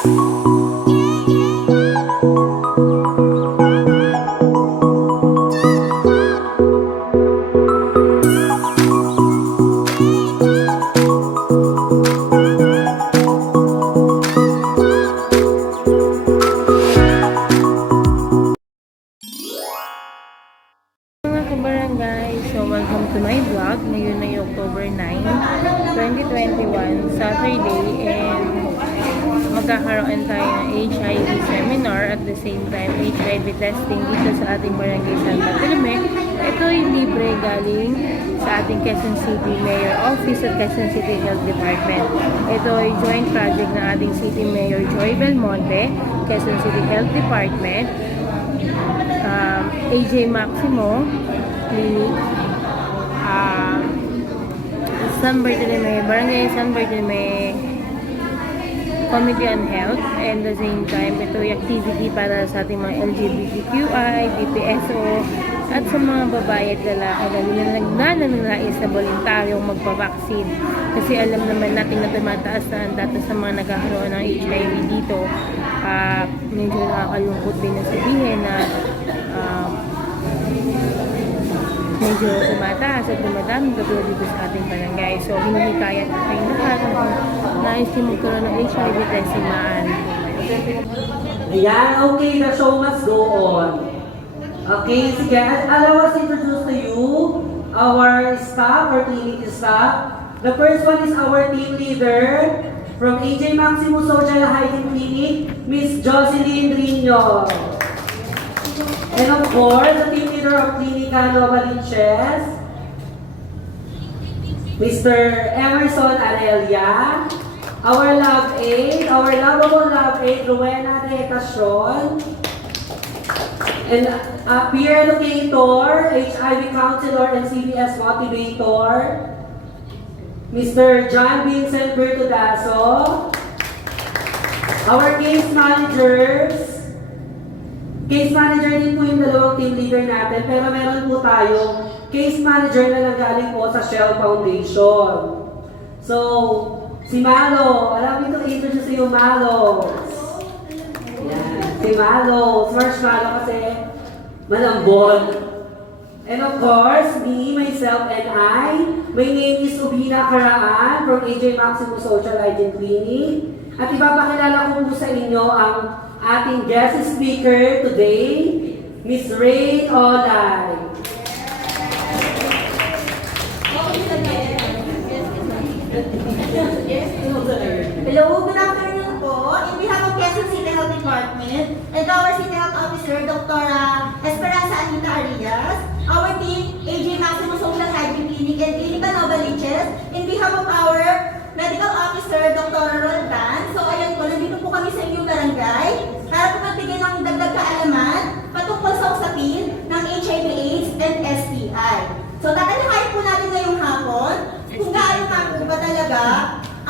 Welcome to my vlog. Ngayon ay October 9, 2021, Saturday, and magkakaroon tayo ng HIV seminar at the same time HIV testing dito sa ating barangay San Bartolome. Ito ay libre galing sa ating Quezon City Mayor Office at Quezon City Health Department. Ito ay joint project ng ating City Mayor Joy Belmonte, Quezon City Health Department, AJ Maximo Clinic, San Bartolome, Barangay San Bartolome Committee on Health, and the same time ito ay activity para sa ating mga LGBTQI, BPSO at sa mga babae at lalaki na nagnanais na voluntaryong magpavaksin, kasi alam naman natin na tumataas na ang data sa mga nagkakaroon ng HIV dito. Medyo nakakalungkot din na sabihin na medyo tumataas at dumadami katulad dito sa ating barangay. So, hinihikayat na tayong lahat kung nais yung magkaroon ng HIV testing maaari. Ayan, okay, the show must go on. Okay, sige, allow us introduce to you our staff, our clinic staff. The first one is our team leader from AJ Maximo Social Hygiene Clinic, Miss Jocelyn Rino. And of course, the team leader of Clinica Nova Liches, Mr. Emerson Arelia. Our love aide, our lovable love aide, Rowena de Casion. And peer educator, HIV counselor, and CBS motivator, Mr. John Vincent Bertudaso. Our case managers, case manager din po yung dalawang team leader natin, pero meron po tayong case manager na nanggaling po sa Shell Foundation. So, si Malo, alam nyo itong introduce yung Malo. Yan, si Malo, Marshmallow kasi malambot. And of course, me, myself, and I, my name is Ubina Karaan from AJ Maximo Social Hygiene Clinic. At ipapakilala ko po sa inyo ang ating guest speaker today, Miss Rain Olay. Hello, good afternoon po. In behalf of Quezon City Health Department and our City Health Officer, Dr. Esperanza Anita Arias, our team, AJ Maximo Social Hygiene Clinic and Clinica Nova Liches, in behalf of our Medical Officer, Dr. Roldan. So ayan po, nandito po kami sa inyong barangay para po magbigay ng dagdag kaalaman patungkol sa usapin ng HIV/AIDS and STI. So tatalakayin po natin ngayong hapon kung gaano nga po ba talaga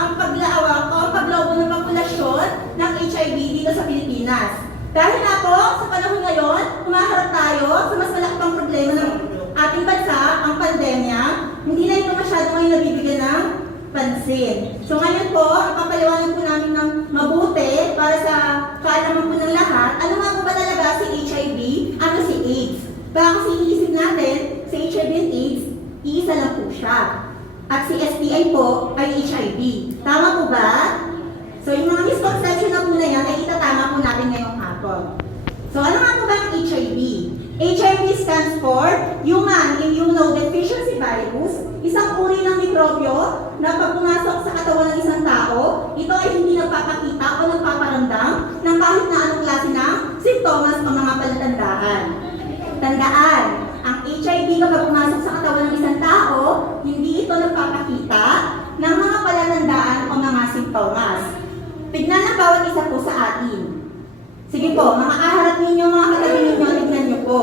ang paglawak o ang paglobo ng populasyon ng HIV dito sa Pilipinas. Dahil na po, sa panahon ngayon, humaharap tayo sa mas malaki pang problema ng ating bansa, ang pandemya. Hindi na ito masyado ngayon nabibigyan ng pansin. So ngayon po, ipapaliwanag po namin ng mabuti para sa kaalaman po ng lahat, ano nga po ba talaga si HIV, ano si AIDS. Baka kasi iniisip natin, si HIV and AIDS, isa lang po siya. At si STI po ay HIV. Tama po ba? So yung mga misconception na po na yan ay itatama po natin ngayong hapon. So ano nga po ba ang HIV? HIV stands for Human Immunodeficiency Virus, isang uri ng mikrobyo na pag pumasok sa katawan ng isang tao, ito ay hindi nagpapakita o nagpaparamdam ng kahit na anong klase ng simptomas o mga palatandaan. Tandaan, ang HIV kapag pumasok sa katawan ng isang tao, hindi ito nagpapakita ng mga palatandaan o mga simptomas. Tignan ang bawat isa po sa atin. Sige po, makakaharap ninyo mga katabi ninyo, tignan nyo po.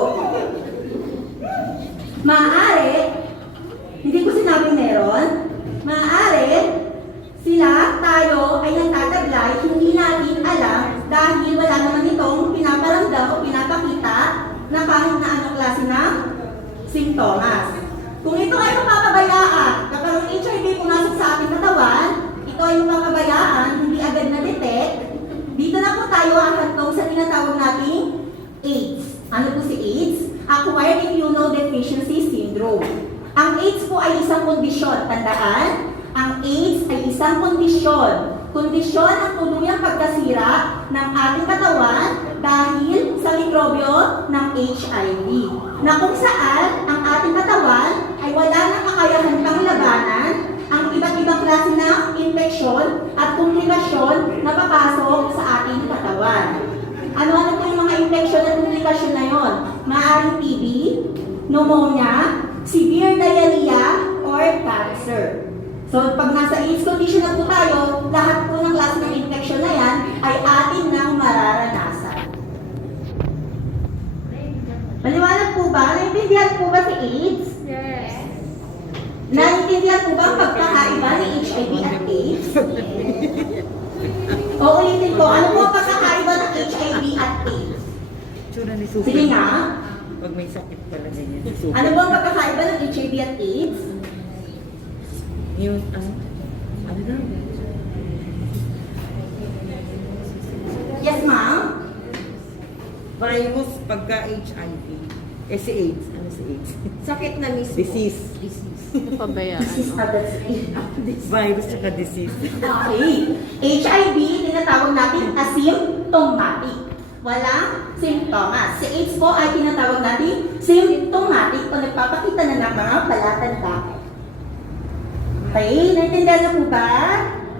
Maaari, hindi ko sinabi meron, maaari, sila, tayo ay nagtataglay, hindi natin alam dahil wala naman itong pinaparamdam o pinapakita na kahit na anong klase ng simptomas. Kung ito ay mapapabayaan, kapag ang HIV pumasok sa ating katawan, ito ay mapapabayaan, hindi agad na-detect, di kondisyon. Tandaan, ang AIDS ay isang kondisyon. Kondisyon ang tuluyang pagkasira ng ating katawan dahil sa mikrobyo ng HIV. Na kung saan ang ating katawan ay wala nang kakayahan pang labanan ang iba't ibang klase ng infeksyon at komplikasyon na papasok sa ating katawan. Ano-ano po yung mga infeksyon at komplikasyon na yon? Maaaring TB, pneumonia, severe diarrhea, or cancer. So, pag nasa AIDS condition na po tayo, lahat po ng klase ng infection na yan ay atin nang mararanasan. Maliwanag po ba? Naintindihan po ba si AIDS? Yes. Naintindihan po ba ang pagkakaiba ni HIV at AIDS? O ulitin ko, ano po ang pagkakaiba ng HIV at AIDS? Tsura ni Super. Sige nga. Pag may sakit pala ganyan. Super. Ano po ang pagkakaiba ng HIV at AIDS? Yung, ano daw? Yes, ma'am? Virus pagka HIV. Eh si AIDS. Ano si AIDS? Sakit na mismo. Disease. Pabayaan. Disease of the Virus tsaka disease. Okay. HIV, tinatawag natin asymptomatic. Walang simptomas. Si AIDS po ay tinatawag natin symptomatic o nagpapakita na ng mga palatandaan. Okay, naintindihan na po ba?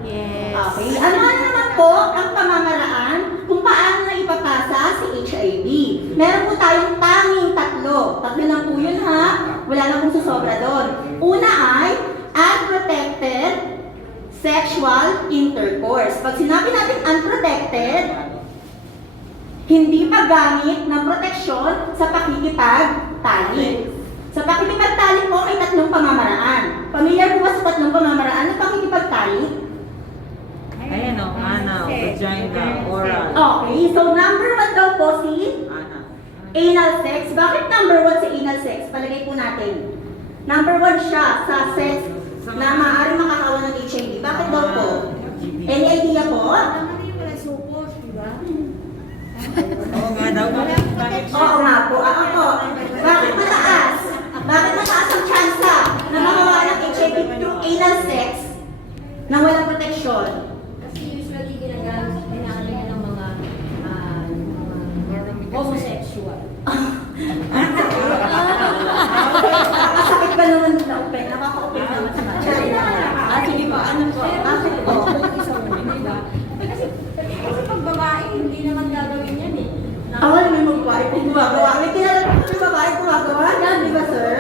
Yes. Okay, ano-ano naman po ang pamamaraan kung paano na ipapasa si HIV? Meron po tayong tanging tatlo. Tatlo lang po yun ha. Wala na pong susobra doon. Una ay unprotected sexual intercourse. Pag sinabi natin unprotected, hindi paggamit ng proteksyon sa pakikipagtalik. Sa pakikipagtalik po ay tatlong pamamaraan. Pamilyar po ba sa tatlong pamamaraan ng pakikipagtalik? Ayan o, anal, vagina, oral. Okay, so number 1 daw po si Anal. anal sex. Bakit number 1 si anal sex? Palagay po natin. Number 1 siya sa sex na maaaring makakawa ng HIV. Bakit daw po? Any idea po? Oo nga daw. Oo nga po. Ako po. Bakit mataas? Bakit mataas ang tsansa na makawa ng HIV through anal sex na walang proteksyon? Kasi usually ginagamit ng mga homosexual. Nakakasakit ba naman na open? Nakaka-open naman sa mga. Sige po, ano po? Bakit po? Kasi pag babae, hindi naman gagawin yan eh. Awal may mga babae kung gumagawa. May kilala po yung babae gumagawa yan, di ba sir?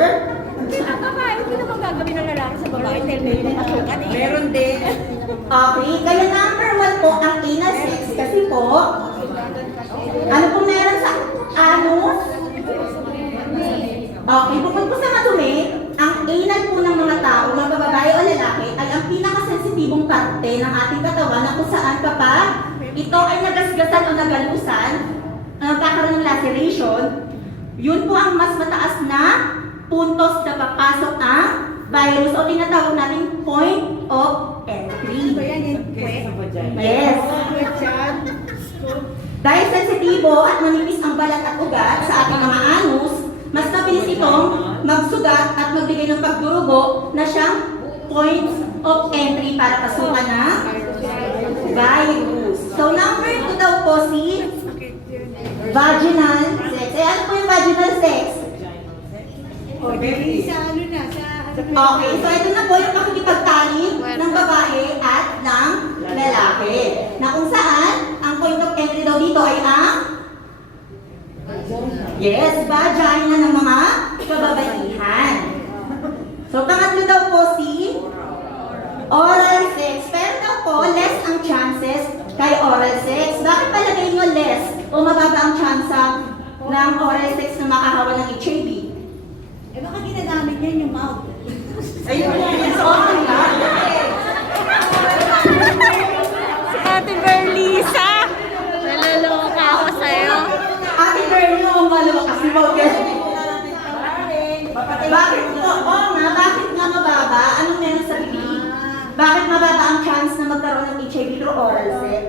Ang babae, hindi naman gagawin ng lalaki sa babae dahil may pinasukan eh. Meron din. Okay, kaya number 1 po ang anal sex kasi po, ano po meron sa anus? Okay, bukod po sa madumi, ang anal po ng mga tao, mga babae o lalaki, ay ang pinakasensitibong parte ng ating katawan na kung saan kapag ito ay nagasgasan o nagalusan, nagkakaroon ng laceration, yun po ang mas mataas na puntos na papasok ang virus o tinatawag natin point of entry. Kesa sa vagina. Yes. Dahil sensitibo at manipis ang balat at ugat sa ating mga anus, mas mabilis itong magsugat at magbigay ng pagdurugo na siyang points of entry para pasukan ng virus. So number 2 daw po si vaginal sex. Eh ano po yung vaginal sex? Okay, so ito na po yung pakikipagtalik ng babae at ng lalaki. Na kung saan, ang point of entry daw dito ay ang vagina ng mga kababaihan. So pangatlo daw po si oral sex. Pero daw po, less ang chances kay oral sex. Bakit palagay nyo less o mababa ang tsansa ng oral sex na makahawa ng HIV? Eh baka ginagamit niya yung mouth. Ayun nga. Okay nga. Si Ate Berlisa! Nalaloka ako sa'yo. Ate girl yung malawa kasi mo. Bakit po? Oo nga, bakit nga mababa? Anong meron sa bibig? Bakit mababa ang chance na magkaroon ng HIV through oral sex?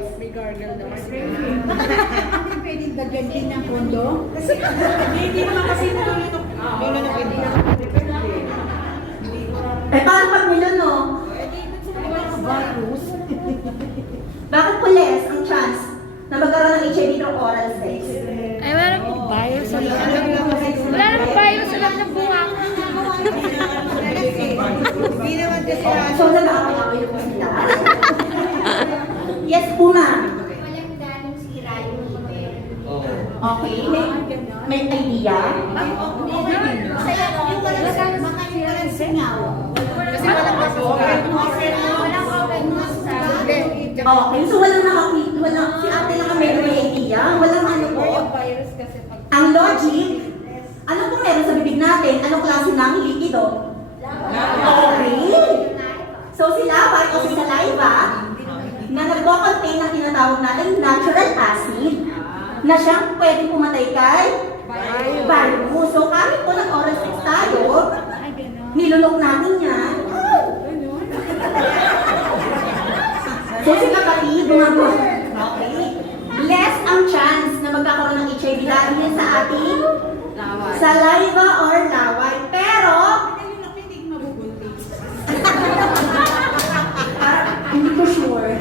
Pwede dagdag din ng kondo? Hindi naman kasi lolo na pwede na. Eh, paano pag nilo, no? Bakit po less ang chance na magkaroon ng HIV through oral sex? Ay, wala namang virus sa loob. Wala namang virus sa loob ng bunga. So, nag-aaway po sila. Yes po, ma'am. Walang ganong sira yung ngipin. Okay, may idea? Yung walang singaw. Kasi walang Walang open sa... Okay, so walang si ate lang ang may idea. Walang ano po. Ang logic, ano po meron sa bibig natin? Anong klase ng likido? Okay. So si laway o si saliva na nagko-contain ng tinatawag natin natural acid na siyang pwedeng pumatay kay virus. So kahit po nag-oral sex tayo, nilunok natin yan. So si kapatid, gumagawa. Okay. Less ang chance na magkakaroon ng HIV dahil sa ating saliva or laway. Pero, hindi ko sure.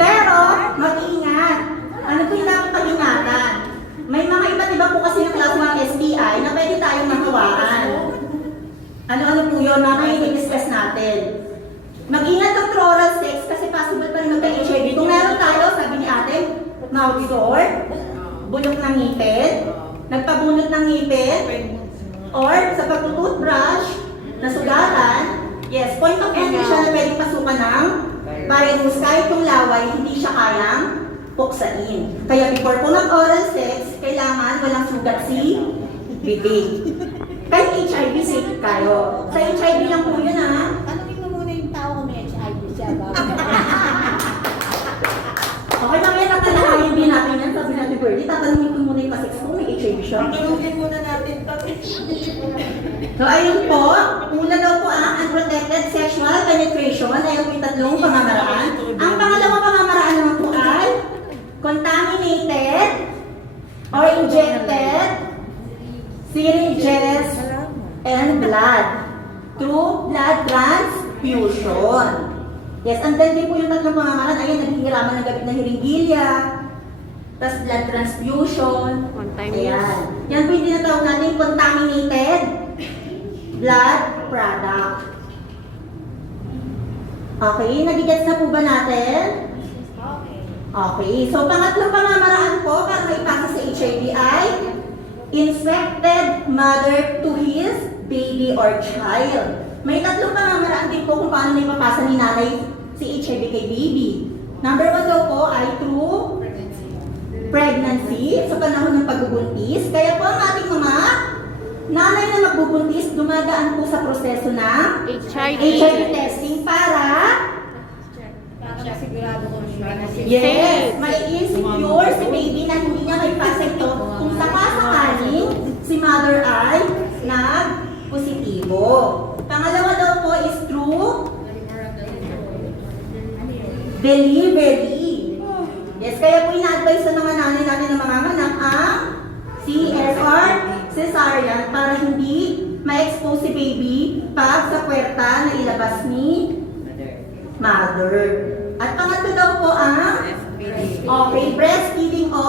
Pero, mag-iingat. Ano po yung dapat pag-ingatan? May mga iba't iba po kasi ng klase ng STI na pwede tayong mahawaan. Ano-ano po yun? Mamaya i-discuss natin. Mag-ingat ng oral sex kasi possible pa rin magka-HIV. Kung meron tayo, sabi ni ate, mouth sore, bulok ng ngipin, nagpabunot ng ngipin, or sa pagtutoothbrush, nasugatan, yes, point of entry siya na pwedeng pasukan ng virus. Kahit yung laway, hindi siya kayang puksain. Kaya before po nag-oral sex, kailangan walang sugat si bibig. Kahit HIV, safe kayo. Sa HIV lang po yun ha. Tanungin mo muna yung tao kung may HIV siya ba? Okay, mamaya tatanungin din natin yan. Sabi natin, Birdie, tatanungin ko muna yung pa-sex ko, may HIV siya. Tanungin muna natin to. So, ayun po. Una daw po ang unprotected sexual penetration. Ayun po yung tatlong pamamaraan. Ang pangalawang pamamaraan naman po ay contaminated or injected syringes and blood through blood transfusion. Yes, and then din po yung tatlong pamamaraan. Ayun, naghihiraman ng gamit na hiringgilya, tapos blood transfusion. Ayan. Yan po yung tinatawag natin contaminated blood product. Okay, nagigets na po ba natin? Okay, so pangatlong pamamaraan po para maipasa sa HIV ay infected mother to his baby or child. May tatlong pamamaraan din po kung paano na ipapasa ni nanay si HIV kay baby. Number 1 daw po ay through pregnancy, sa panahon ng pagbubuntis. Kaya po ang ating mga nanay na magbubuntis, dumadaan po sa proseso ng HIV testing para Sigurado ko yes, mai-insecure si baby na hindi niya may pasa ito kung sakasakaling si mother ay nag-positibo. Pangalawa daw po is through delivery. Yes, kaya po ina-advise sa mga nanay natin na manganganak ang CS or cesarean para hindi ma-expose si baby pag sa puwerta na ilabas ni mother. At pangatlo daw po ang breastfeeding o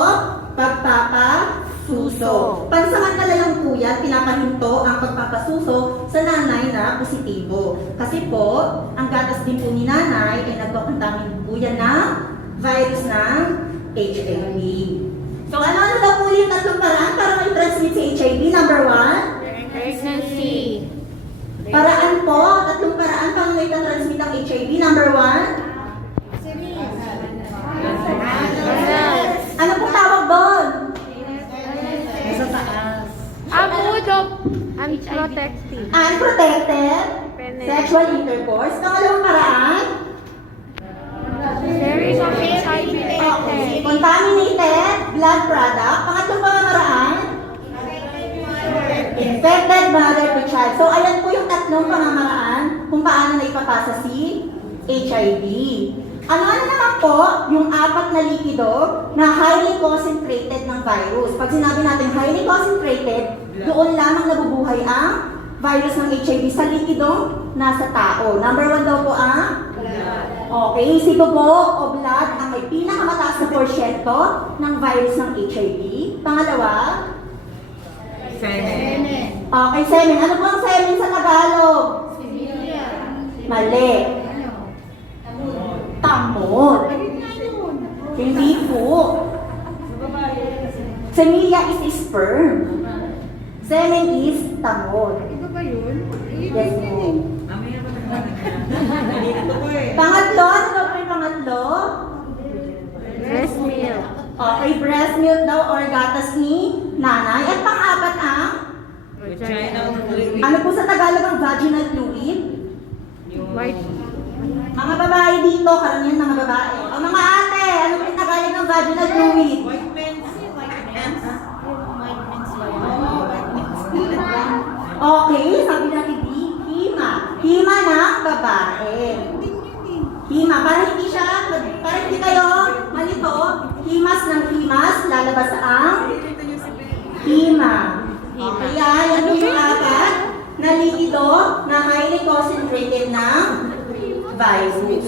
pagpapasuso. Pansamantala lang po yan, pinapahinto ang pagpapasuso sa nanay na positibo. Kasi po, ang gatas din po ni nanay ay nagpapantamin po yan ng virus ng HIV. So ano daw po yung tatlong paraan para may-transmit si HIV? Number 1? Pregnancy. Paraan po, tatlong paraan pang may-transmit ang HIV. Number 1? Ano pong tawag doon? Sa taas. Mode of unprotected. Unprotected sexual intercourse. Pangalawang paraan? Sharing of HIV. Okay. Contaminated blood product. Pangatlong pamamaraan? Infected mother to child. So, ayan po yung tatlong pamamaraan kung paano na ipapasa si HIV. Ano naman po yung 4 na likido na highly concentrated ng virus? Pag sinabi natin highly concentrated, doon lamang nabubuhay ang virus ng HIV sa likidong nasa tao? Number 1 daw po ang? Okay, si dugo o blood ang may pinakamataas na porsyento ng virus ng HIV. Pangalawa? Semen. Okay, semen. Ano po ang semen sa Tagalog? Mali. Tamod. Hindi po. Semilia is sperm. Semen is tamod. Iba ba yun? Yes, po. Nandito ko eh. Pangatlo, ano daw po yung pangatlo? Breast milk. Okay, breast milk daw or gatas ni nanay. At pang-apat ang? Vaginal fluid. Ano po sa Tagalog ang vaginal fluid? White. Mga babae dito, karamihan mga babae. O mga ate, ano po yung Tagalog ng vaginal fluid? White men's. Okay, sabi na hindi, hima. Hima ng babae. Hima, para hindi kayo malito, himas ng himas, lalabas ang hima. Okay, yan yung apat na likido na highly concentrated ng virus.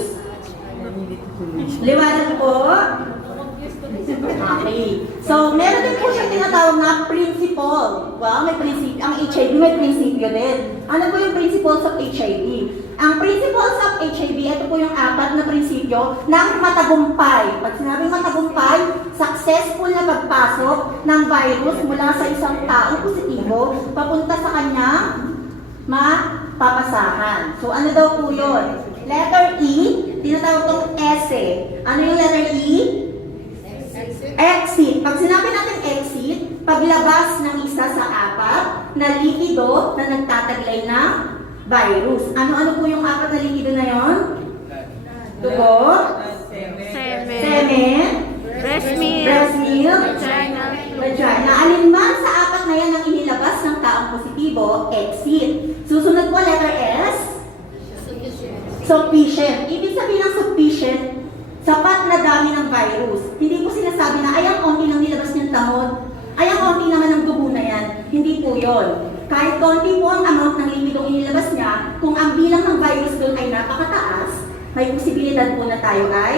Liwanag po. Okay. So, meron din po siya tinatawag na principle. Wow, may prinsipyo. Ang HIV may prinsipyo din. Ano po yung principles of HIV? Ang principles of HIV, ito po yung apat na prinsipyo ng matagumpay. Pag sinabing matagumpay, successful na pagpasok ng virus mula sa isang taong positibo papunta sa kanyang mapapasahan. So, ano daw po yun? Letter E, tinatawag itong S. Ano yung letter E? Exit. Pag sinabi natin exit, paglabas ng isa sa apat na likido na nagtataglay ng virus. Ano-ano po yung apat na likido na yon? Dugo, semen, Breast milk. breast milk, Vagina. vagina. Alin man sa apat na yan ang inilabas ng taong positibo, exit. Susunod po letter S, sufficient. Ibig sabihin ng sufficient, sapat na dami ng virus. Hindi po sinasabi na, ay, ang konti lang nilabas niyang tamod. Ay, ang konti naman ng dugo na yan. Hindi po yon. Kahit konti po ang amount ng limitong inilabas niya, kung ang bilang ng virus doon ay napakataas, may posibilidad po na tayo ay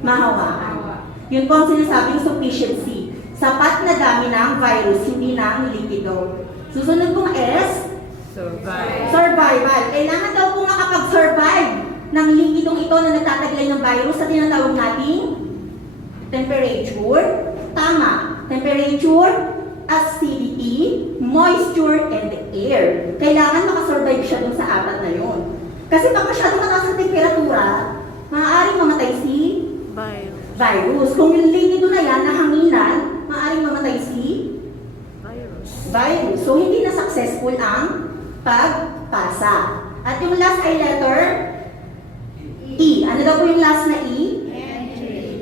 mahawakan. Yun po ang sinasabing sufficiency. Sapat na dami ng virus, hindi ng likido. Susunod pong S, survival. Kailangan daw po makapag-survive ng likidong ito na nagtataglay ng virus sa tinatawag nating temperature. Tama. Temperature, acidity, moisture, and air. Kailangan makasurvive siya dun sa apat na yun. Kasi pag masyadong mataas ang temperatura, maaaring mamatay si virus. Kung yung likido na yan, nahanginan, maaaring mamatay si virus. So, hindi na successful ang pagpasa. At yung last ay letter E. Ano daw po yung last na E?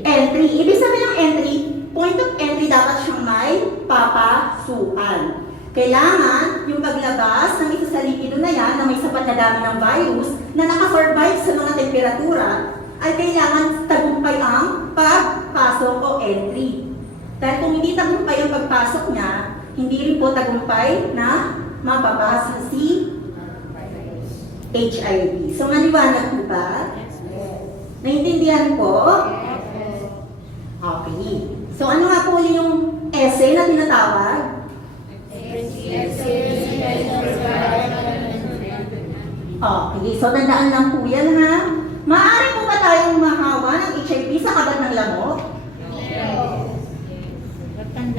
Entry. Ibig sabihin ng entry, point of entry dapat siyang may papasukan. Kailangan yung paglabas ng isa sa likido na yan na may sapat na dami ng virus na nakasurvive sa mga temperatura ay kailangan tagumpay ang pagpasok o entry. Dahil kung hindi tagumpay ang pagpasok niya, hindi rin po tagumpay na mapapasa si HIV. So, maliwanag po ba? Naintindihan po? Okay. So, ano nga po ulit yung essay na tinatawag? Okay. So, tandaan lang po yan, ha? Maaari po ba tayong mahawa ng HIV sa kagat ng lamok?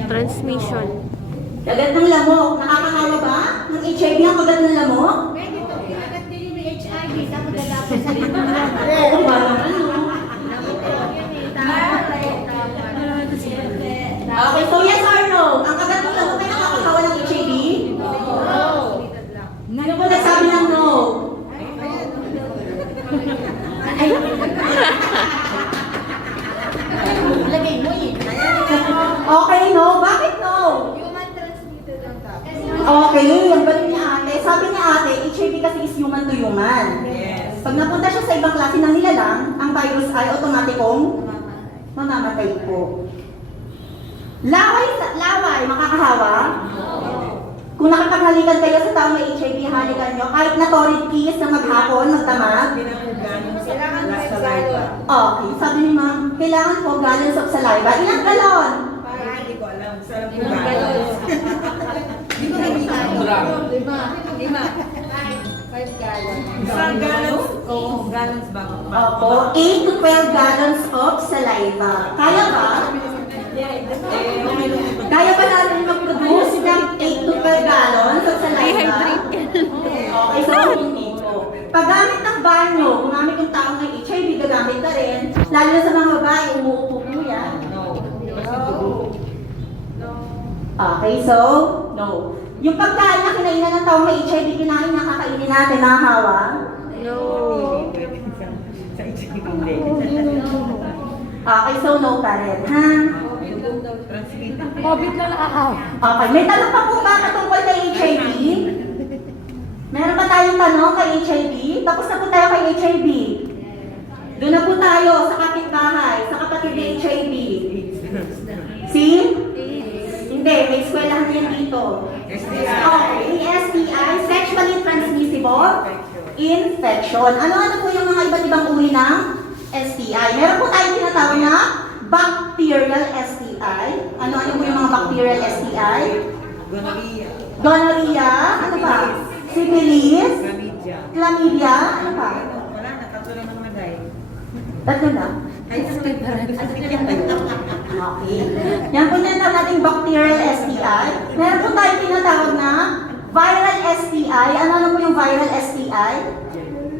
Transmission. Kagat ng lamok. Nakakahawa ba ng HIV ang kagat ng lamok? Pwede ito, kinagat din yung HIV, tapos lalapit sa limang Oo, ba naman, no? Okay, so yes or no? Ang kagat ng lamok ay nakakahawa ng HIV? Ano po nagsabi ng no? Ay, Lagay mo yun. okay, no? Bakit no? Human transmitted ang tapos. Okay, ang galing ni ate. Sabi ni ate, HIV kasi is human to human. Yes. Pag napunta siya sa ibang klase ng nilalang, ang virus ay automatikong mamamatay po. Laway, makakahawa? Kung nakapaghalikan kayo sa taong may HIV, halikan nyo. Kahit na torrid kiss na maghapon, magdamag. Okay, sabi ni ma'am, kailangan po gallons of saliva. Ilang galon? Hindi ko alam. Sarap Yung galon. Hindi ko rin Lima. 5 gallons. Isang gallons? Oo, gallons ba? Opo, 8 to 12 gallons of saliva. Kaya ba? Kaya ba natin mag-produce ng 8 to 12 gallons of saliva? Okay, so hindi po. Paggamit ng banyo, gumamit yung taong may HIV, gagamit ka rin. Lalo na sa mga babae, umuupo po yan. Okay, so, no. Yung pagkain na kinainan ng taong may HIV, kinain na kakainin natin, nahahawa? No. Sa isip ko hindi. Okay, so no pa rin, ha? Transmitted. COVID na nakakaw. Okay, may tanong pa po ba katungkol kay HIV? Meron ba tayong tanong kay HIV? Tapos na po tayo kay HIV. Doon na po tayo sa kapitbahay, sa kapatid ni HIV. See? Hindi, may eskwelahan yan dito. Okay, STI, sexually transmissible infection. Ano-ano po yung mga iba't ibang uri ng STI? Meron po tayong tinatawag na bacterial STI. Ano-ano po yung mga bacterial STI? Gonorrhea. Gonorrhea, ano pa? Syphilis, Chlamydia. chlamydia, ano pa? Wala na, tatlo lang ang nagay. Tatlo na. Ay, sakit pa rin. Okay. Yan po tinatawag nating bacterial STI. Meron po tayong tinatawag na viral STI. Ano po yung viral STI?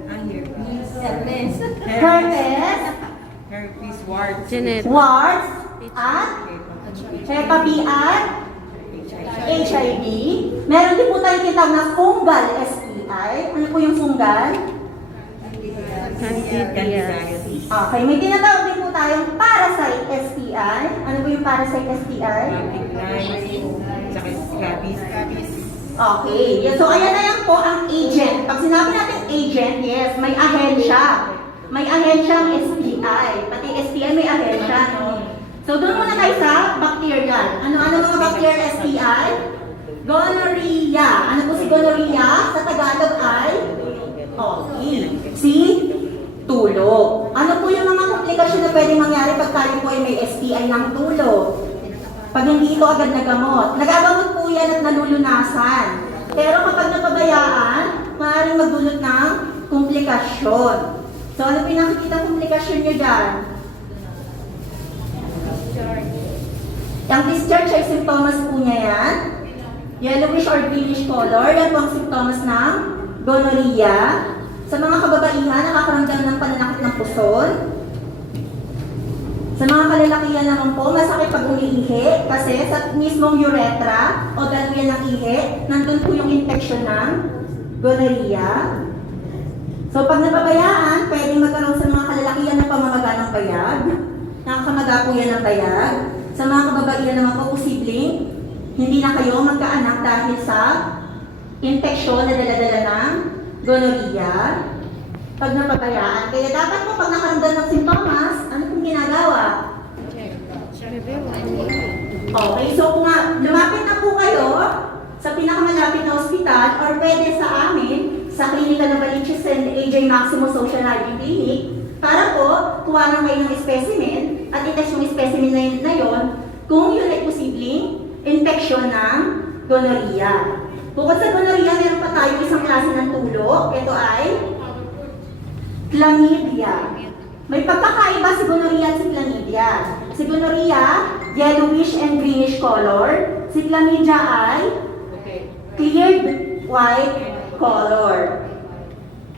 Ang herpes. Herpes, Herpes, warts. Genetic. warts, at Hepa B at HIV. Meron din po tayong tinatawag na fungal STI. Ano po yung fungal? Candidiasis. Okay, may tinatawag din po tayong parasite STI. Ano po yung parasite STI? Public life. Saka scabies. Okay, so ayan na yan po ang agent. Pag sinabi natin agent, yes, may ahensya. May ahensyang STI. Pati STI may ahensya, no? So doon muna tayo sa bacterial. Ano-ano mga bacterial STI? Gonorrhea. Ano po si gonorrhea? Sa Tagalog ay? Okay. Si? Tulo. Ano po yung mga komplikasyon na pwedeng mangyari pag tayo po ay may STI ng tulo? Pag hindi ito agad nagamot. Nagagamot po yan at nalulunasan. Pero kapag napabayaan, maaaring magdulot ng komplikasyon. So ano pinakikita komplikasyon nyo dyan? Yung discharge ay symptoms po niya yan. Yellowish or greenish color, yan po ang symptoms ng gonorrhea. Sa mga kababaihan, nakakaramdam ng pananakit ng puson. Sa mga kalalakihan naman po, masakit pag umiihi kasi sa mismong urethra o daluyan ng ihi, nandun po yung infection ng gonorrhea. So pag napabayaan, pwedeng magkaroon sa mga kalalakihan ng pamamaga ng bayag. Nakakamaga po yan ng bayag. Sa mga kababaihan naman po, posibleng hindi na kayo magkaanak dahil sa infeksyon na daladala ng gonorrhea. Pag napabayaan. Kaya dapat po pag nakaramdam ng sintomas, ano pong ginagawa? Okay, so kung lumapit na po kayo sa pinakamalapit na ospital or pwede sa amin, sa Klinika ng Baliches and AJ Maximo Social Hygiene Clinic, para po kuha kayo ng specimen at itest yung specimen na yon kung yun ay posibleng infeksyon ng gonorrhea. Bukod sa gonorrhea, meron pa tayo isang klase ng tulo. Ito ay chlamydia. May pagkakaiba si gonorrhea at si chlamydia. Si gonorrhea, yellowish and greenish color. Si chlamydia ay cleared white color.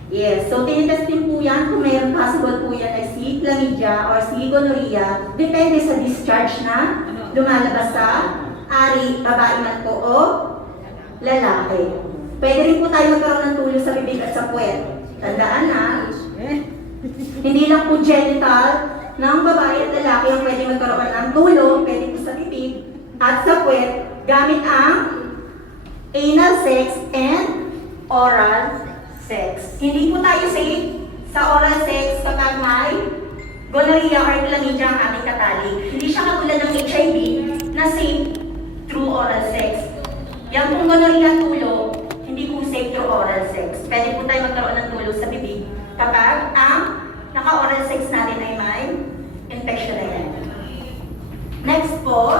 Yes, so tinitest din po yan kung mayroon possible po yan ay si chlamydia or si gonorrhea. Depende sa discharge na lumalabas sa ari, babae man po o lalaki. Pwede rin po tayo magkaroon ng tulo sa bibig at sa puwet. Tandaan na, hindi lang po genital ng babae at lalaki ang pwede magkaroon ng tulo, pwede po sa bibig at sa puwet gamit ang anal sex and oral sex. Hindi po tayo safe sa oral sex kapag may gonorrhea or chlamydia ang ating katali. Hindi siya katulad ng HIV na safe through oral sex. Yan pong gonorrhea tulog, hindi po safe through oral sex. Pwede po tayo magkaroon ng tulog sa bibig kapag ang naka-oral sex natin ay may infection na yan. Next po,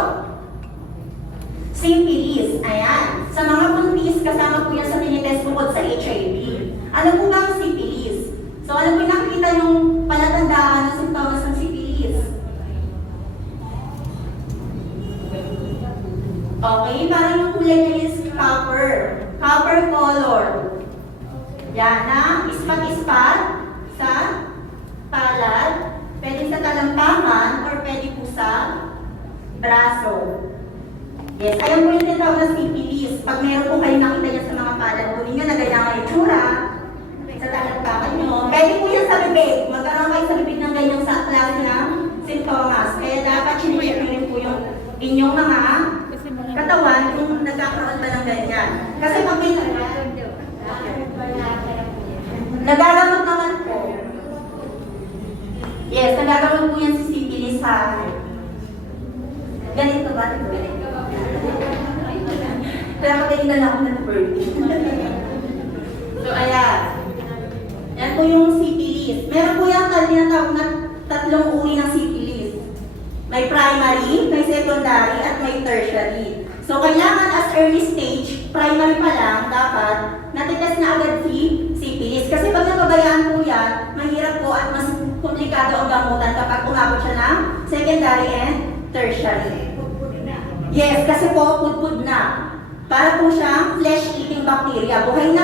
syphilis. Ayan. Sa mga buntis, kasama po yan sa tinitest bukod sa HIV. Ano po ba ang syphilis? So ano po nakikita yung palatandaan ng sintomas ng syphilis? Okay, parang yung kulay niya is copper. Copper color. Yan na, ispat-ispat sa palad. Pwede sa talampakan or pwede po sa braso. Yes, ayan po yung tinatawag na syphilis. Pag meron po kayong nakita niya sa mga palad po ninyo na ganyan ang itsura, sa talampakan nyo, pwede po yan sa bibig. Magkaroon kayo sa bibig ng ganyang sa klase ng sintomas. Kaya dapat chinecheck nyo rin po yung inyong mga katawan kung nagkakaroon ba ng ganyan. Kasi pag may nagagamot naman po. Yes, nagagamot po yan si syphilis sa ganito ba? Kaya magaling na lang ako ng birthday. So, ayan. Yan po yung syphilis. Meron po yung tinatawag na tatlong uri ng syphilis. May primary, may secondary, at may tertiary. So, kailangan as early stage, primary pa lang, dapat natitest na agad si syphilis. Kasi pag nababayaan po yan, mahirap po at mas komplikado ang gamutan kapag umabot siya ng secondary and tertiary. Yes, kasi po, pudpud na. Para po siyang flesh-eating bacteria. Buhay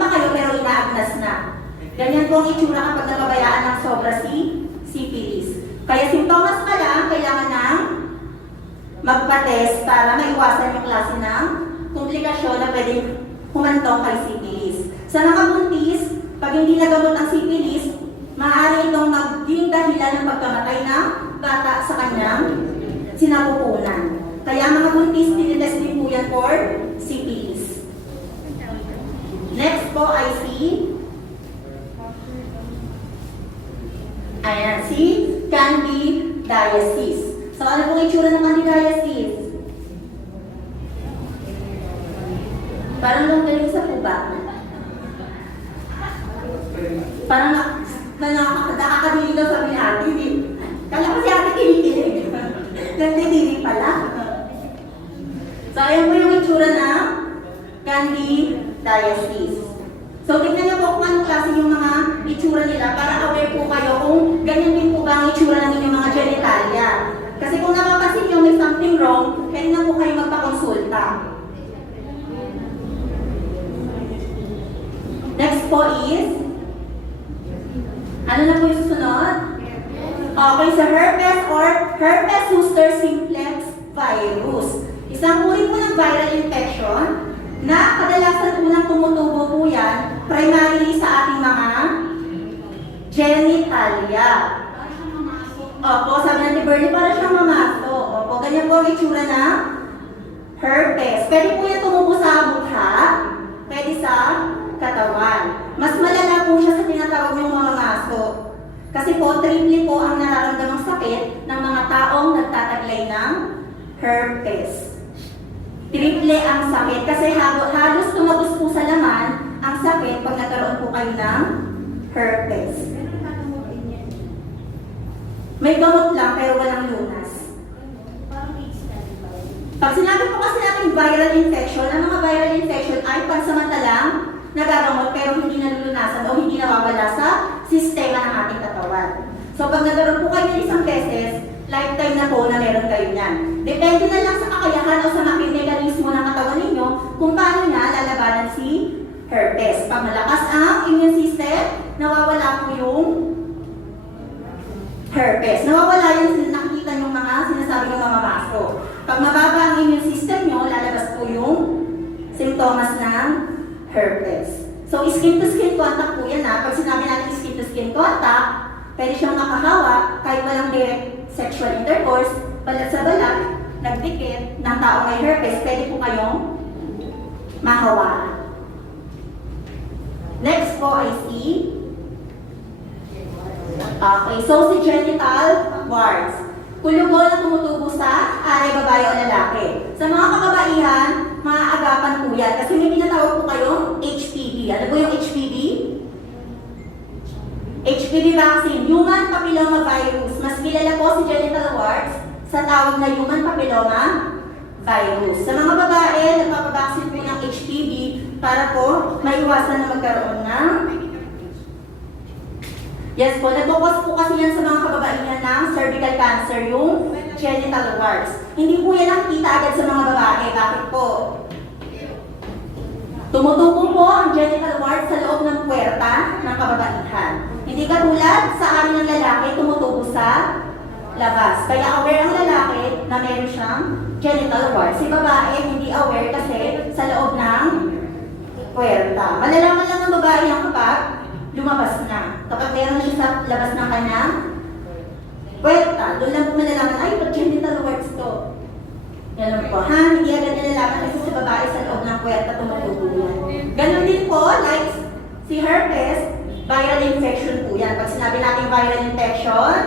pa kayo pero inaagnas na. Ganyan po ang itsura kapag nababayaan ng sobra si syphilis. Kaya simptomas pa lang, kailangan ng magpa-test para maiwasan yung klase ng komplikasyon na pwedeng humantong kay syphilis. Sa mga buntis, pag hindi nagamot ang syphilis, maaari itong maging dahilan ng pagkamatay ng bata sa kanyang sinapupunan. Kaya mga buntis, tinitest din po yan for syphilis. Next po ay ayan, si candidiasis. So ano pong itsura ng candidiasis? Parang nanggaling sa puba. Parang nakakadili daw sabi ni ate. Kala ko si ate kinikilig. Nagdidili pala. So ayan po yung itsura ng candidiasis. So, tignan niyo po kung anong klase yung mga itsura nila para aware po kayo kung ganyan din po ba ang itsura ng inyong mga genitalia. Kasi kung napapansin niyo may something wrong, pwede na po kayo magpakonsulta. Next po is, ano na po yung susunod? Okay, sa herpes or herpes zoster simplex virus. Isang uri po ng viral infection na kadalasan unang tumutubo po yan primarily sa ating mga genitalia. Opo, sabi natin Bernie, para siyang mamaso. Opo, ganyan po ang itsura na herpes. Pwede po yan tumubo sa mukha, pwede sa katawan. Mas malala po siya sa tinatawag yung mga maso. Kasi po, triple po ang nararamdamang sakit ng mga taong nagtataglay ng herpes. Triple ang sakit kasi halos tumagos po sa laman ang sakit pag nagkaroon po kayo ng herpes. May gamot lang pero walang lunas. Pag sinabi po kasi natin viral infection, ang mga viral infection ay pansamantalang nagagamot pero hindi nalulunasan o hindi nawawala sa sistema ng ating katawan. So pag nagkaroon po kayo ng isang beses, lifetime na po na meron kayo niyan. Depende na lang sa kakayahan o sa mechanismo ng katawan ninyo kung paano niya lalabanan si herpes. Pag malakas ang immune system, nawawala po yung herpes. Nawawala yung nakikita yung mga sinasabi ng mga maso. Pag mababa ang immune system nyo, lalabas po yung simptomas ng herpes. So, skin-to-skin contact po yan ha. Pag sinabi natin skin-to-skin contact, pwede siyang makahawa kahit walang direct sexual intercourse, balat sa balat, nagdikit ng tao may herpes, pwede po kayong mahawa. Next po ay okay, so si genital warts. Kulugo na tumutubo sa aray babae o lalaki. Sa mga kababaihan, maaagapan po yan. Kasi may tinatawag po kayong HPV. Ano po yung HPV? HPV vaccine, Human Papilloma Virus. Mas kilala po si genital warts sa tawag na Human Papilloma Virus. Sa mga babae, nagpapabaksin po ng HPV para po maiwasan na magkaroon ng yes po, nag-focus po kasi yan sa mga kababaihan ng cervical cancer, yung genital warts. Hindi po yan nakikita agad sa mga babae. Bakit po? Tumutubo po ang genital warts sa loob ng puwerta ng kababaihan. Hindi katulad sa amin ng lalaki, tumutubo sa labas. Kaya aware ang lalaki na meron siyang genital warts. Si babae hindi aware kasi sa loob ng puwerta. Malalaman lang ng babae yan kapag lumabas na. Kapag meron siya sa labas ng kanyang puwerta, doon lang po malalaman, ay, pag genital warts to. Ganun po, ha? Hindi agad nalalaman kasi sa babae sa loob ng puwerta tumutubo yan. Ganun din po, like si herpes, viral infection po yan. Pag sinabi natin viral infection,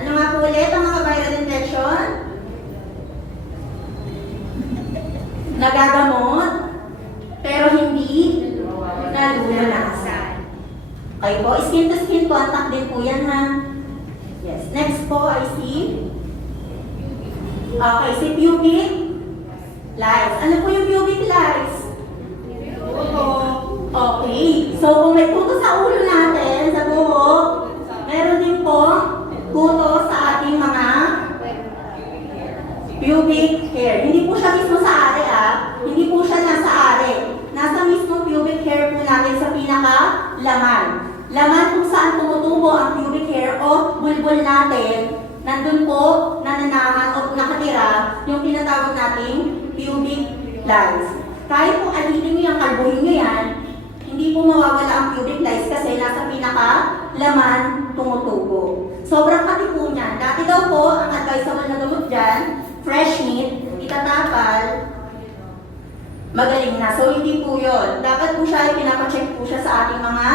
ano nga po ulit ang mga viral infection? Nagagamot, pero hindi nalulanasan. Okay po, skin to skin contact din po yan, ha? Yes. Next po ay si okay, si pubic lice. Ano po yung pubic lice? Okay. So, kung may kuto sa ulo natin, sa buhok, meron din po kuto sa ating mga pubic hair. Hindi po siya mismo sa are, Hindi po siya nasa are. Nasa mismo pubic hair po natin sa pinaka-laman. Laman kung saan tumutubo ang pubic hair o bulbul natin, nandun po nananahan o nakatira yung tinatawag nating pubic lice. Kahit po alinin nyo yung kalbuhin nyo yan, hindi po mawawala ang pubic lice kasi nasa pinaka-laman tumutubo. Sobrang kati po niyan. Dati daw po, ang advisable na gamot dyan, fresh meat, itatapal, magaling na. So hindi po yun. Dapat po siya, pinapacheck po siya sa ating mga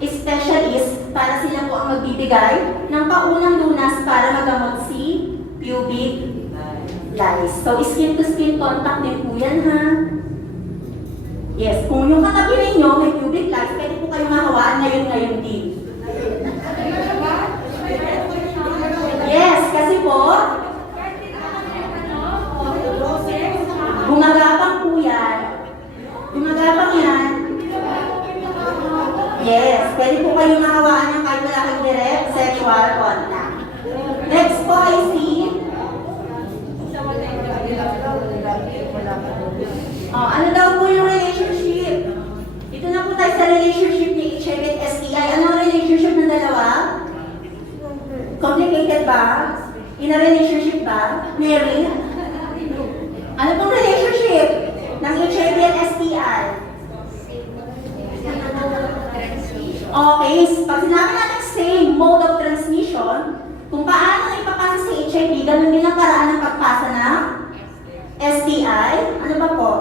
specialist para sila po ang magbibigay ng paunang lunas para magamot si pubic lice. So, skin to skin contact din po yan, ha? Yes, kung yung katabi ninyo may pubic lice, pwede po kayong mahawaan ngayon din. Yes, kasi po, gumagapang po yan. Gumagapang yan. Yes, pwede po kayong mahawaan ng kahit wala kayong direct sexual contact. Next po ay si ano daw po yung relationship? Ito na po tayo sa relationship ni HIV at STI. Anong relationship ng dalawa? Complicated ba? In a relationship ba? Married? Ano pong relationship ng HIV at STI? Okay, pag sinabi natin same mode of transmission, kung paano ipapasa sa HIV, ganun din ang paraan ng pagpasa ng STI. Ano ba po?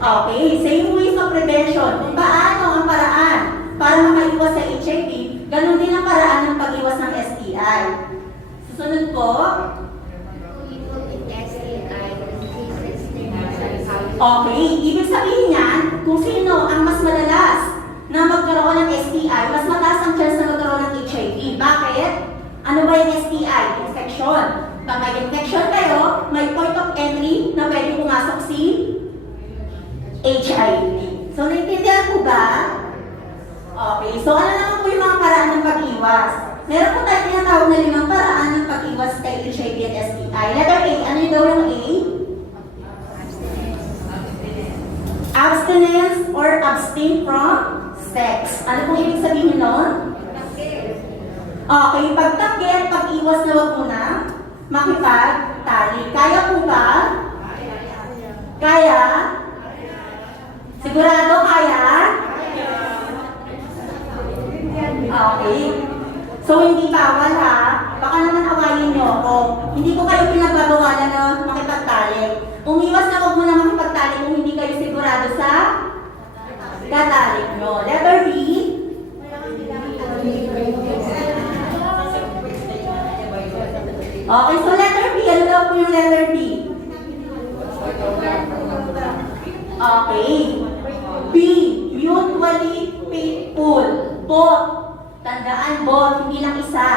Okay, same ways of prevention. Kung paano ang paraan para makaiwas sa HIV, ganun din ang paraan ng pag-iwas ng STI. Susunod po. Okay, ibig sabihin niyan, kung sino ang mas madalas na magkaroon ng STI, mas mataas ang chance na magkaroon ng HIV. Bakit? Ano ba yung STI? Infection. Pag may infection kayo, may point of entry na pwede pumasok si HIV. So, naintindihan po ba? Okay, so ano naman po yung mga paraan ng pag-iwas? Meron po tayo tinatawag na 5 paraan ng pag-iwas kay HIV at STI. Letter A, ano daw yung A? Abstinence or abstain from sex. Ano pong ibig sabihin nun? Okay, pagtanggi at pag-iwas na wag muna makipagtali. Kaya po ba? Kaya? Sigurado kaya? Okay. So, hindi bawal, ha? Baka naman awayin nyo ako. Hindi ko kayo pinagbabawalan na makipagtali. Umiwas na wag muna makipagtali kung hindi kayo sigurado sa gatalik nyo. Letter B. Okay, so letter B. Ano daw po yung letter B? Okay. B, mutually faithful. Both. Tandaan, both. Hindi lang isa.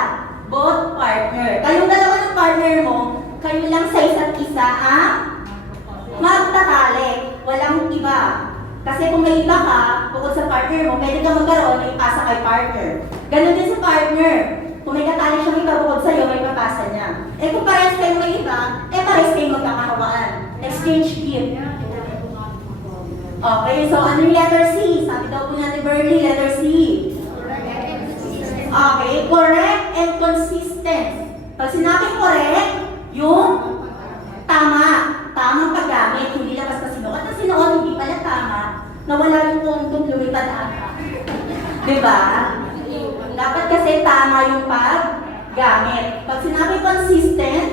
Both partner. Kayong dalawa ng partner mo, kayo lang sa isa't isa ang magtatalik. Walang iba. Kasi kung may iba ka, bukod sa partner mo, pwede ka magkaroon ng ipasa kay partner. Ganon din sa partner. Kung may katali siyang iba bukod sa'yo, may papasa niya. Eh kung parehas kayo may iba, parehas kayo magkakahawaan. Exchange gift. Okay, so ano yung letter C? Sabi daw po natin Bernie, letter C. Okay, correct and consistent. Pag sinabing correct, yung tama. Tamang paggamit, hindi lang basta sinuot. At sinuot, hindi pala tama. Nawala yung puntong lumipad ata. Diba? Dapat kasi tama yung paggamit. Pag sinabing consistent,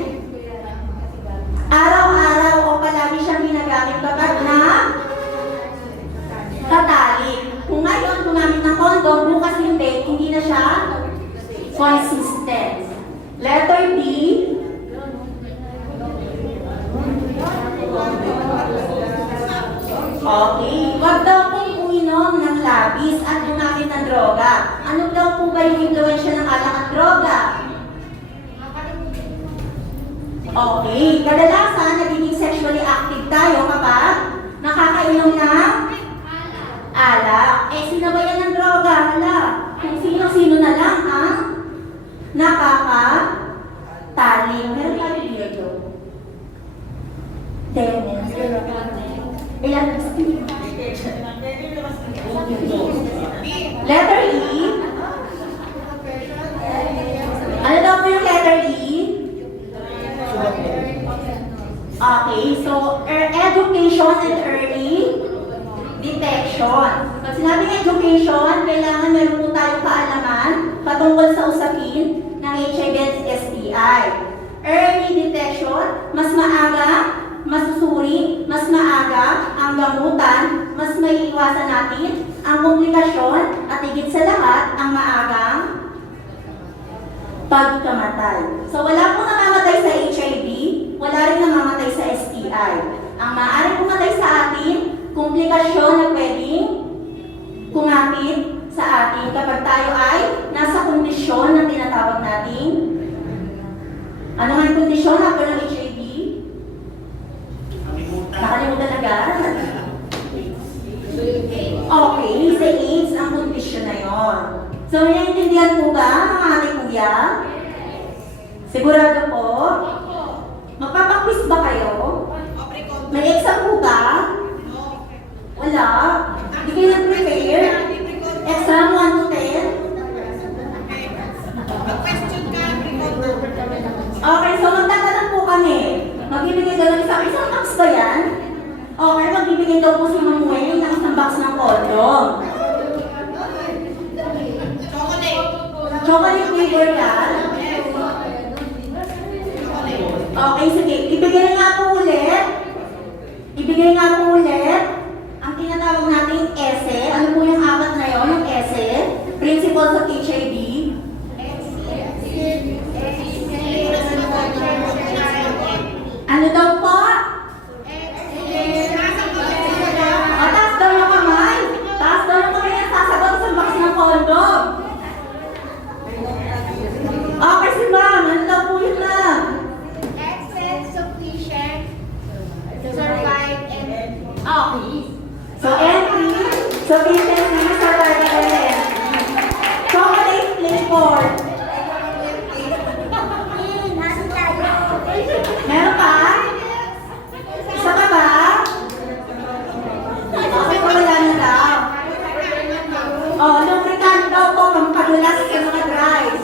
araw-araw o palagi siyang ginagamit kapag na tatali. Kung ngayon gumamit ng condom, bukas yung date, hindi na siya consistent. Letter D. Okay. Huwag daw pong uminom ng labis at gumamit ng droga. Ano daw po ba yung impluensya ng alak at droga? Okay. Kadalasan, nagiging sexually active tayo kapag nakakainom ng alak. Eh, sinabayan ng droga. Hala, kung sino-sino na lang ang nakakatali. Meron tayo dito. 10 minutes. Ilan? Letter E. Ano daw po yung letter E? Okay, so education and early detection. Pag sinabing education, kailangan meron po tayong kaalaman patungkol sa usapin ng HIV at STI. Early detection, mas maaga, masusuri, mas maaga ang gamutan, mas maiiwasan natin ang komplikasyon at higit sa lahat ang maagang pagkamatay. So wala pong namamatay sa HIV, wala rin namamatay sa STI. Ang maaaring pumatay sa atin, komplikasyon na pwedeng kumapit sa atin kapag tayo ay nasa kondisyon na tinatawag natin. Ano nga yung kondisyon after ng HIV? Nakalimutan agad? Okay, sa AIDS ang kondisyon na yon. So, naiintindihan po ba mga ating kuya? Sigurado po? Magpapaquiz ba kayo? May exam po ba? Wala? Hindi kayo nag-prepare? Exam 1 to 10? Okay, so magtatanong po kami. Magbibigay daw ng isang box ba yan? Okay, magbibigay daw po si Ma'am Wayne ng isang box ng condom. Chocolate flavor yan? Okay, sige. Ibigay nga po ulit. Ibigay nga po ulit ang tinatawag nating ESE. Ano po yung apat na yun? Yung ESE? Principles of HIV. Ano daw po? O, taas daw yung kamay. Taas daw yung kamay na sasagot sa box ng condom. Okay, si ma'am. Ano daw po yun lang? Excess, sufficient, survive, and Okay. So, entry, sufficiency, survival, and chocolate flavor. nasa tayo. Meron pa? Isa pa ba? Okay, wala na daw. Oh, lubricant daw po, pampadulas sa mga dries.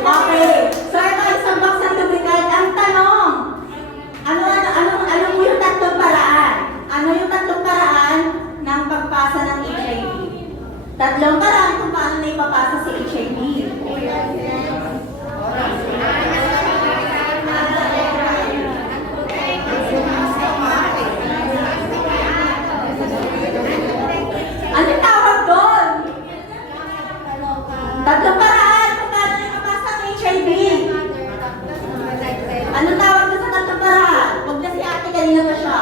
Okay. So, ito isang box ng lubricant. Ang tanong, ano po yung tatlong paraan? Ano yung tatlong paraan ng pagpasa ng HIV? Tatlong paraan kung paano na ipapasa si HIV. Ano tawag doon? Tatlong paraan kung paano na ipapasa ang HIV. Ano tawag doon sa tatlong paraan? Huwag na si ate, kanina pa siya.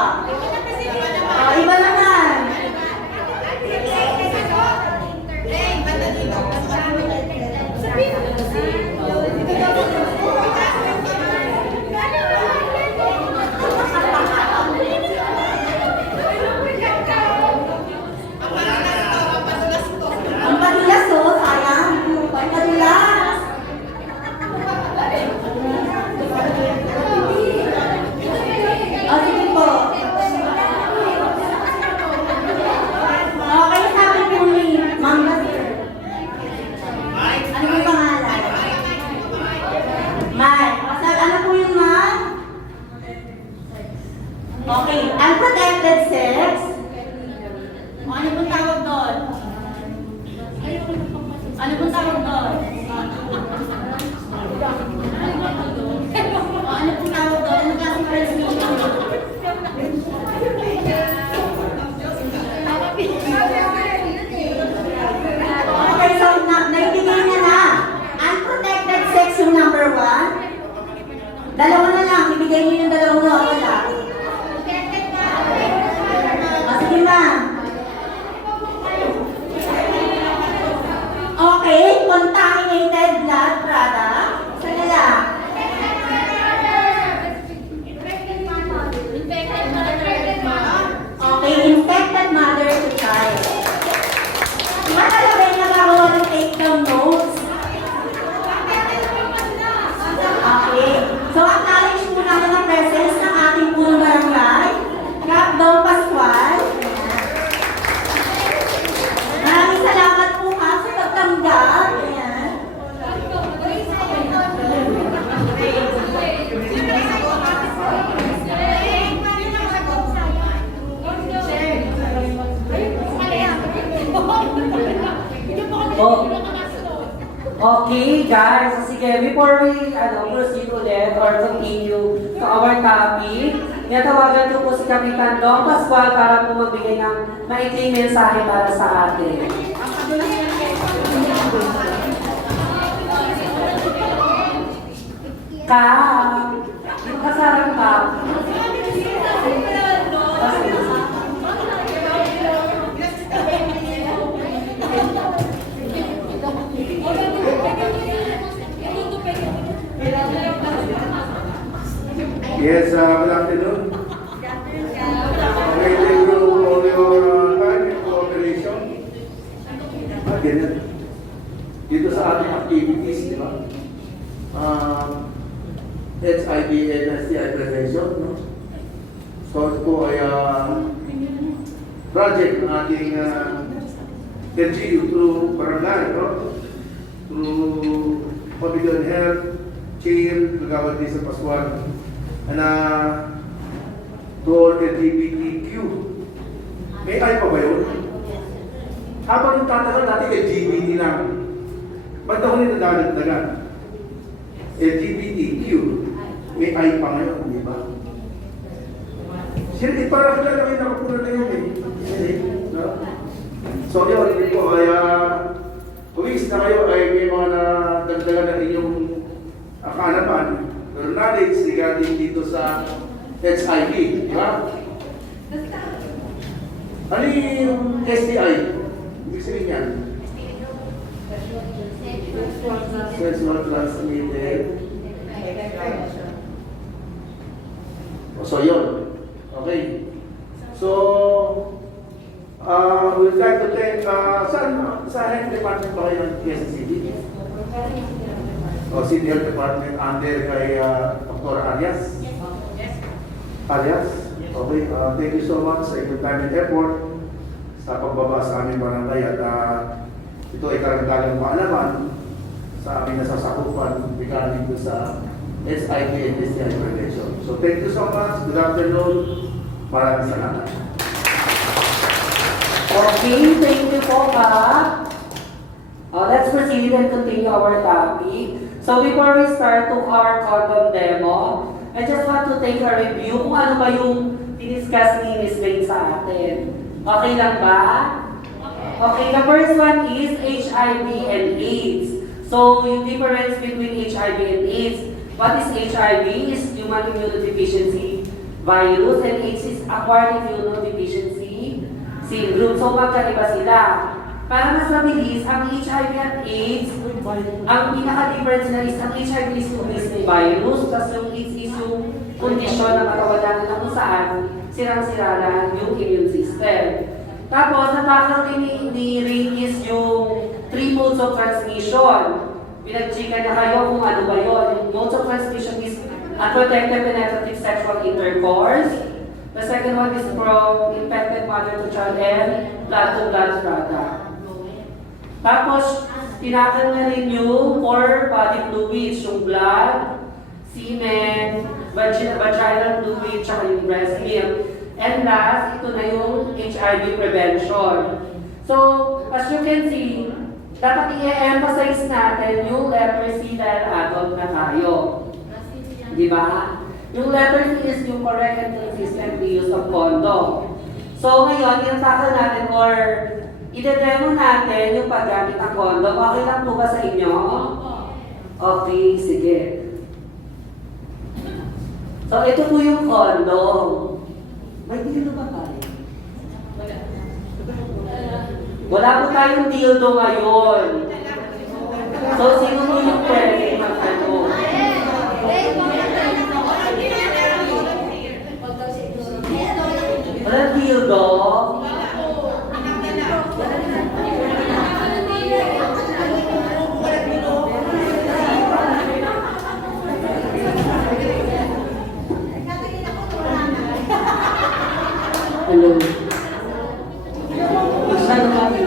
contaminated blood product? Sa nila? Okay, infected mother to child. Diba talaga yung nagkakawa ng take down notes? Okay. So, acknowledge po namin ang presence ng ating punong barangay, Kap Dong Pascual. Maraming salamat po ha sa pagtanggap. Ayan. Oh. Okay, guys. So, sige, before we proceed ulit or continue to our topic, natawagan ko po si Kapitan Dong Pascual para po magbigay ng maikling mensahe para sa atin. Kasarang ka. Yes, good afternoon. Okay, thank you for your time and cooperation. Ganyan. Dito sa ating activities, di ba? HIV and STI prevention, no? So, ito po ay project ng ating LGU through barangay, no? Through Pavilion Health, Chair, Nagawad sa Pascual, na to all LGBTQ. May I pa ba yun? Habang yung tatagal natin LGBT lang, ba't ako nila dadagdagan? LGBTQ, may I pa ngayon, di ba? Siyempre, parang kilala kayo nakapuna na yun eh. No? So yun, hindi po, kaya uwis na kayo ay may mga nadagdagan na inyong kaalaman, or knowledge regarding dito sa HIV, di ba? Ano yung STI? Ibig sabihin yan? Sexual transmitted. So yun. Okay. So, we'd like to thank, sa health department ba kayo ng Quezon City? O City Health Department under kay Dr. Arias? Arias? Okay, thank you so much sa inyong time and effort sa pagbaba sa aming barangay at ito ay karagdagang kaalaman sa aming nasasakupan regarding to sa SIV and STI prevention. So thank you so much. Good afternoon. Maraming salamat. Okay, thank you po, Ka. Let's proceed and continue our topic. So before we start to our condom demo, I just want to take a review kung ano ba yung diniscuss ni Ms. Rain sa atin. Okay lang ba? Okay, the first one is HIV and AIDS. So yung difference between HIV and AIDS, what is HIV? Is human immunodeficiency virus and AIDS is acquired immunodeficiency syndrome. So magkaiba sila. Para mas mabilis, ang HIV at AIDS, ang pinaka-difference na is ang HIV is yung mismo virus, tapos yung AIDS is yung kondisyon ng katawan natin na kung saan sirang-sira lang yung immune system. Tapos, natakal din ni Rain is yung 3 modes of transmission. Pinag-chika na kayo kung ano ba yun. Yung modes of transmission is unprotected penetrative sexual intercourse. The second one is from infected mother to child and blood-to-blood product. Tapos, tinakal na rin yung 4 body fluids, yung blood, semen, vaginal fluid, tsaka yung breast milk. And last, ito na yung HIV prevention. So, as you can see, dapat i-emphasize natin yung letter C dahil adult na tayo. Di ba? Yung letter C is yung correct and consistent use of condom. So, ngayon, i-tackle natin or i-demo natin yung paggamit ng condom. Okay lang po ba sa inyo? Okay, sige. So, ito po yung condom. May dildo ba tayo? Wala po tayong dildo ngayon. So, sino po yung pwede mag-ano? Walang dildo? Hello. Masyado kami.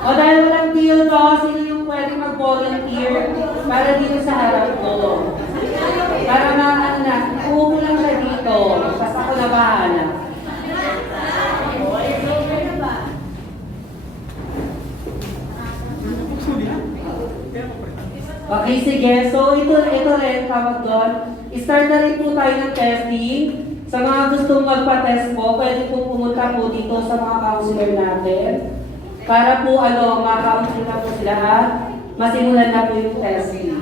O dahil walang dildo, sino yung pwede mag-volunteer para dito sa harap ko? Para ano na, uupo lang siya dito. Tapos ako na bahala. Okay, sige. So, ito rin, tawag doon. Start na rin po tayo ng testing. Sa mga gustong magpa-test po, pwede po pumunta po dito sa mga counselor natin. Para po, maka-counselor na po sila at masimulan na po yung testing.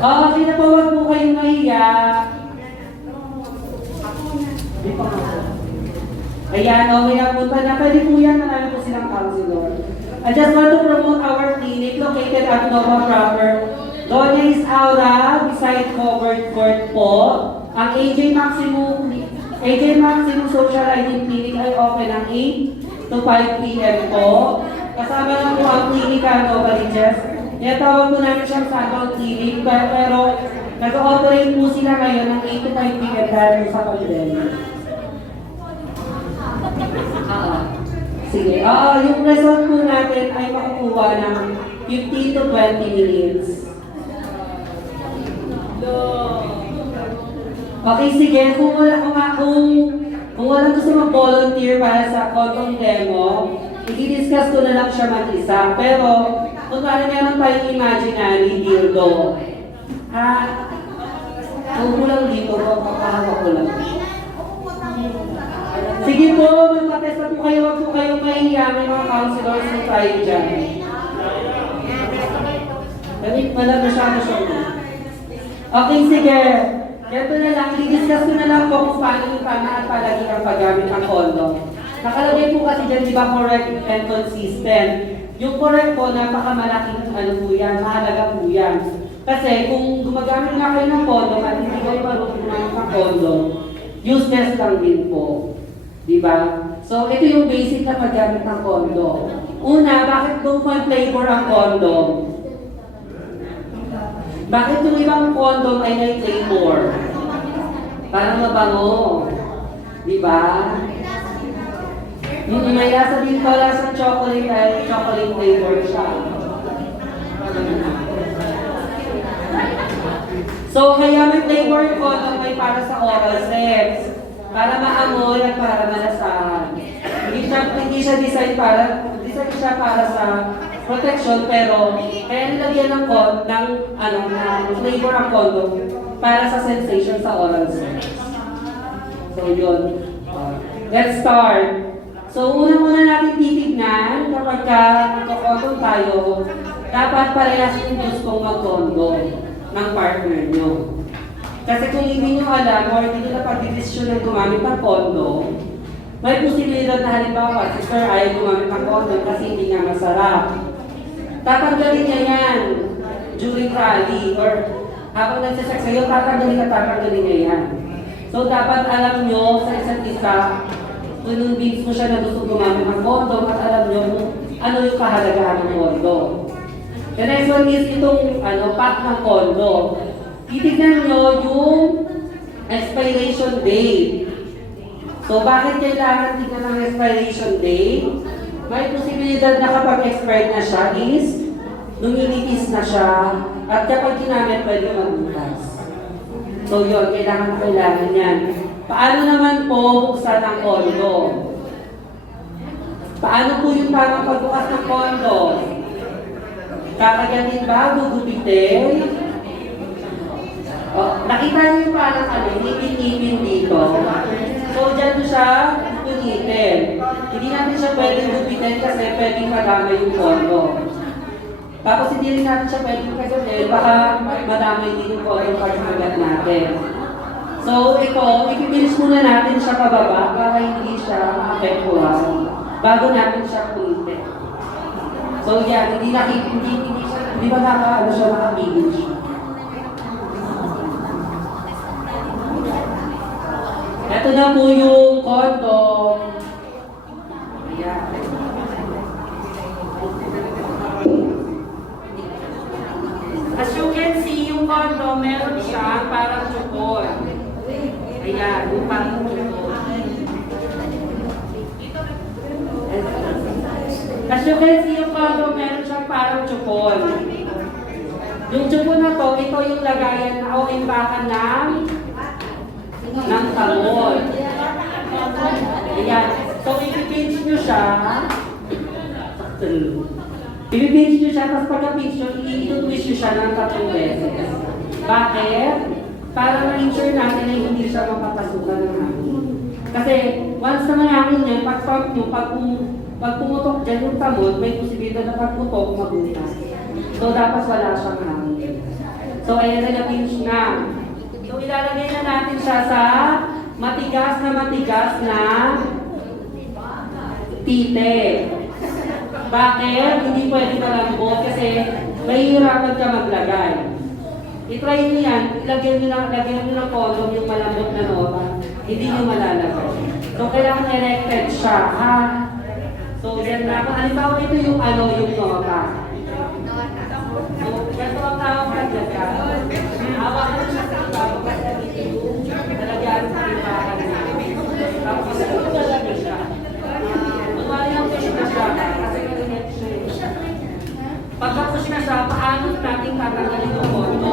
Okay na po, huwag po kayong mahiya. Ayan, okay na punta na. Pwede po yan, marami po silang counselor. I just want to promote our clinic located at Nova Proper. Doña is Aura, beside covered court po. Ang AJ Maximo Social ID Clinic ay open ng 8 to 5 p.m. po. Kasama lang po ang klinika Nova Riches. Tawag po namin siyang Sabang Clinic, pero nag-operate po sila ngayon ng 8 to 5 p.m. dahil sa pandemic. Sige. Yung result po natin ay makukuha ng 15 to 20 minutes. Okay, sige. Kung walang gusto mag-volunteer para sa condom demo, i-discuss ko na lang siya mag-isa. Pero, kung meron tayong imaginary dildo, huwag mo lang dito, papahawak ko lang. Sige po, magpa-test na po kayo, huwag po kayong mahiya, may mga counselors na tayo dyan. Malam na siya. Okay, sige. Ganito na lang, i-discuss ko na lang po kung paano yung tama at palagi ang paggamit ng condom. Nakalagay po kasi dyan, di ba, correct and consistent. Yung correct po, napakamalaking po yan, mahalaga po yan. Kasi kung gumagamit nga kayo ng condom at hindi kayo marunong gumamit ng condom, useless lang din po. Diba? So, ito yung basic na paggamit ng condom. Una, bakit kung may flavor ang condom? Bakit yung ibang condom ay may flavor? Parang mabango. Diba? May lasa din pala sa chocolate ay chocolate flavor siya. So, kaya may flavor condom ay para sa oral sex. Para maamoy at para malasahan. Hindi siya design siya para sa protection, pero kaya nilagyan ng flavor ang condom para sa sensation sa oral sex. So, yun. Let's start. So, unang-una natin titignan kapag nagkakondom tayo, dapat parehas yung gustong mag-condom ng partner nyo. Kasi kung hindi nyo alam or hindi nyo napag-desisyon ng gumamit ng condom, may posibilidad na halimbawa, si Sir ayaw gumamit ng condom kasi hindi nga masarap. Tatanggalin niya yan during rally or habang nagsisex kayo, tatanggalin niya yan. So, dapat alam nyo sa isa't isa, convince mo siya na gusto gumamit ng condom at alam nyo kung ano yung kahalagahan ng condom. The next one is itong pack ng condom. Titignan nyo yung expiration date. So, bakit kailangan tignan ng expiration date? May posibilidad na kapag expired na siya is lumilitis na siya at kapag ginamit pwede magbukas. So, yun, kailangan yan. Paano naman po buksan ang condom? Paano po yung tamang pagbukas ng condom? Kakagatin ba? Gugupitin? Nakita niyo yung parang ngipin-ngipin dito. So, dyan po siya punitin. Hindi natin siya pwedeng gupitin kasi pwedeng madamay yung kondo. Tapos hindi rin natin siya pwedeng kagatin, baka madamay din yung kondo pag-kagat natin. So ito, ipipilis muna natin siya pababa para hindi siya maapektuhan bago natin siya kulitin. So yan, hindi ba nakaano siya, nakapigil siya. Ito na po yung kondo. Ayan. As you can see, yung kondo, meron siya parang chukol. Ayan, yung parang chukol. As you can see, yung kondo, meron siyang parang chukol. Yung chukol na to, ito yung lagayan na o imbakan ng tamol. Ayan. So, ipipinch nyo siya. Ipipinch nyo siya, tapos pagka-pinch nyo, i-twist nyo siya ng 3 beses. Bakit? Para ma-ensure natin na hindi siya mapapasukan ng hangin. Kasi, once na mahangin yan, pag-pump nyo, pag pumutok dyan yung tamol, may posibilidad na pag-putok, mabutas. So, dapat wala siyang hangin. So, ayan na na-pinch na. So, ilalagay na natin siya sa matigas na tite. Bakit? Hindi pwede malambot kasi mahihirapan ka maglagay. I-try nyo yan, lagyan nyo ng column yung malambot na nota. Hindi nyo malalagay. So, kailangan erected siya, ha? So, yan na. Kung halimbawa ito yung nota. So, ganito ang tawag ka dyan ka. Hawak ko siya sa ibabaw kasi yung nalagyan sa ibabaw niya. Tapos lalagyan siya. Kunwari lang push na siya kasi kalinet siya. Pagka-push na siya, paano natin tatanggalin yung kondo?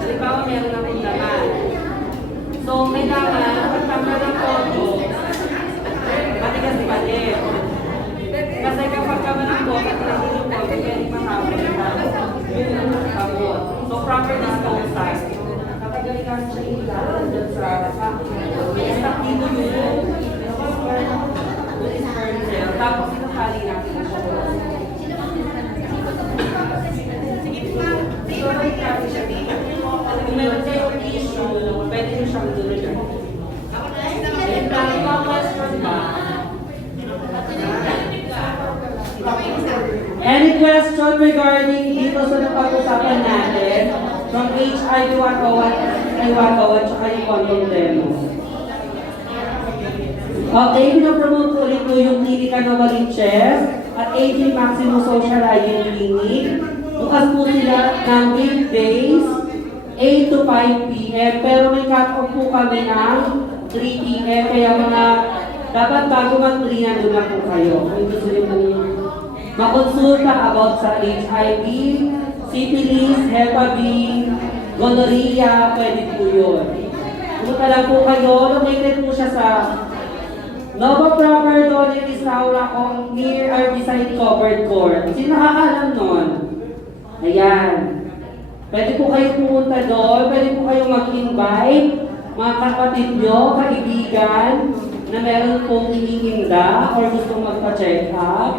Halimbawa meron akong laman. So, kailangan pagtanggal ng kondo, matigas pa din. Kasi kapag kama ng kondo, at hindi yung kondo, pwede matapos yung tapos. So, proper disposal. Kapag galing siya yung ilalan dyan sa stock dito yung sperm cell. Tapos sinasali natin siya. So, may kasi siya dito. Kung meron kayong issue, pwede nyo siyang dulog. And yung question ba? Any question regarding dito sa napag-usapan natin from HIV 101, I101, tsaka yung condom demo? Okay, pinapromote ko ulit po yung Klinika Novaliches at AJ Maximo Social Hygiene Clinic. Bukas po sila ng weekdays, 8 to 5 p.m. Pero may cut-off po kami ng 3 p.m. Kaya mga dapat bago mag-3 nandun na po kayo. Kung gusto nyo po makonsulta about sa HIV, syphilis, Hep B, gonorrhea, pwede po yun. Pumunta lang po kayo, located po siya sa Nova Proper Doña Isaura o near or beside covered court. Sino nakakalam nun? Ayan. Pwede po kayo pumunta doon, pwede po kayo mag-invite mga kapatid nyo, kaibigan, na meron pong iniinda or gusto magpa-check up.